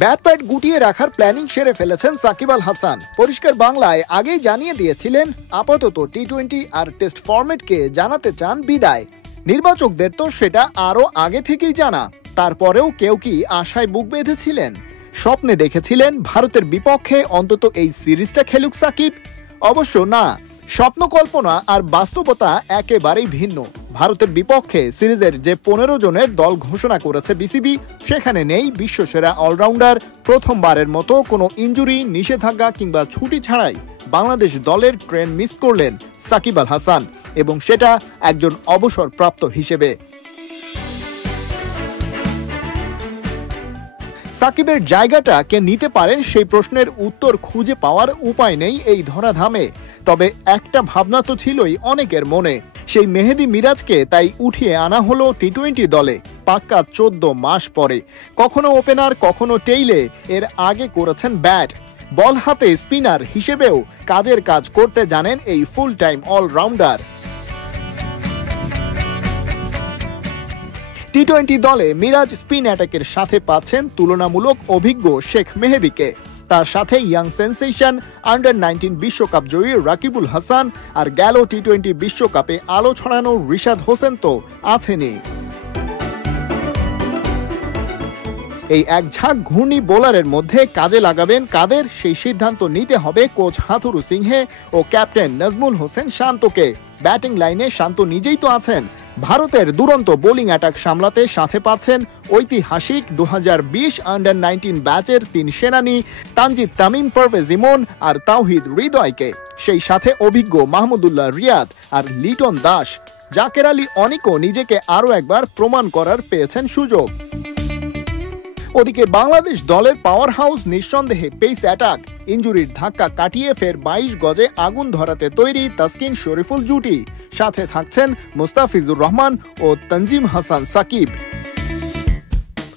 Bat প্যাট গুটিয়ে রাখার planning সেরে ফেলেছেন সাকিব আল হাসান। পরিষ্কার বাংলায় আগেই জানিয়ে দিয়েছিলেন আপাতত টি-20 আর টেস্ট ফরম্যাটকে জানাতে চান বিদায়। নির্বাচকদের তো সেটা আরও আগে থেকেই জানা, তারপরেও কেউ কি আশায় বুক বেঁধেছিলেন? স্বপ্নে দেখেছিলেন ভারতের বিপক্ষে অন্তত এই সিরিজটা খেলুক সাকিব? অবশ্য না, স্বপ্ন কল্পনা আর বাস্তবতা একেবারেই ভিন্ন। ভারতের বিপক্ষে সিরিজের যে 15 জনের দল ঘোষণা করেছে বিসিবি, সেখানে নেই বিশ্বসেরা অলরাউন্ডার। প্রথমবারের মতো কোনো ইনজুরি, নিষেধাজ্ঞা কিংবা ছুটি ছাড়াই বাংলাদেশ দলের ট্রেন মিস করলেন সাকিব আল হাসান, এবং সেটা একজন অবসরপ্রাপ্ত হিসেবে। সাকিবের জায়গাটা কে নিতে পারেন সেই প্রশ্নের উত্তর খুঁজে পাওয়ার উপায় নেই এই ধরাধামে। তবে একটা ভাবনা তো ছিলই অনেকের মনে, সেই মেহেদী মিরাজকে তাই উঠিয়ে আনা হলো টি-20 দলে পাক্কা 14 মাস পরে। কখনো ওপেনার, কখনো টেইলে, এর আগে করেছেন ব্যাট বল হাতে স্পিনার হিসেবেও কাজের কাজ করতে জানেন এই ফুল টাইম অলরাউন্ডার। টি-20 দলে মিরাজ স্পিন অ্যাটাকের সাথে পাচ্ছেন তুলনামূলক অভিজ্ঞ শেখ মেহেদীকে। তার সাথে ইয়াং সেন্সেশন আন্ডার-19 বিশ্বকাপ জয়ী রাকিবুল হাসান, আর গেল টি-20 বিশ্বকাপে আলো ছড়ানো রিশাদ হোসেন তো আছেনই। এই এক ঝাঁক ঘূর্ণি বোলারের মধ্যে কাজে লাগাবেন কাদের, সেই সিদ্ধান্ত নিতে হবে কোচ হাথুরু সিংহে ও ক্যাপ্টেন নাজমুল হোসেন শান্তকে। ব্যাটিং লাইনে শান্ত নিজেই তো আছেন। ভারতের দুরন্ত বোলিং অ্যাটাক সামলাতে সাথে পাচ্ছেন ঐতিহাসিক 2020 আন্ডার-19 ব্যাচের 3 সেনানী তানজিদ তামিম, পারভেজ ইমন আর তাওহিদ হৃদয়কে। সেই সাথে অভিজ্ঞ মাহমুদুল্লাহ রিয়াদ আর লিটন দাস। জাকের আলী অনিকও নিজেকে আরও একবার প্রমাণ করার পেয়েছেন সুযোগ। ওদিকে বাংলাদেশ দলের পাওয়ার হাউস নিঃসন্দেহে পেস অ্যাটাক। ইনজুরির ধাক্কা কাটিয়ে ফের 22 গজে আগুন ধরাতে তৈরি তাসকিন শরীফুল জুটি। সাথে থাকছেন মুস্তাফিজুর রহমান ও তানজিম হাসান সাকিব।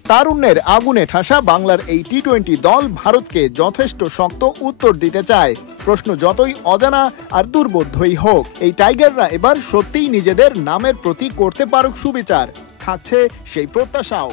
তারুণ্যের আগুনে ঠাসা বাংলার এই টি-20 দল ভারতকে যথেষ্ট শক্ত উত্তর দিতে চায়। প্রশ্ন যতই অজানা আর দুর্বোধ্যই হোক, এই টাইগাররা এবার সত্যিই নিজেদের নামের প্রতি করতে পারুক সুবিচার, থাকছে সেই প্রত্যাশাও।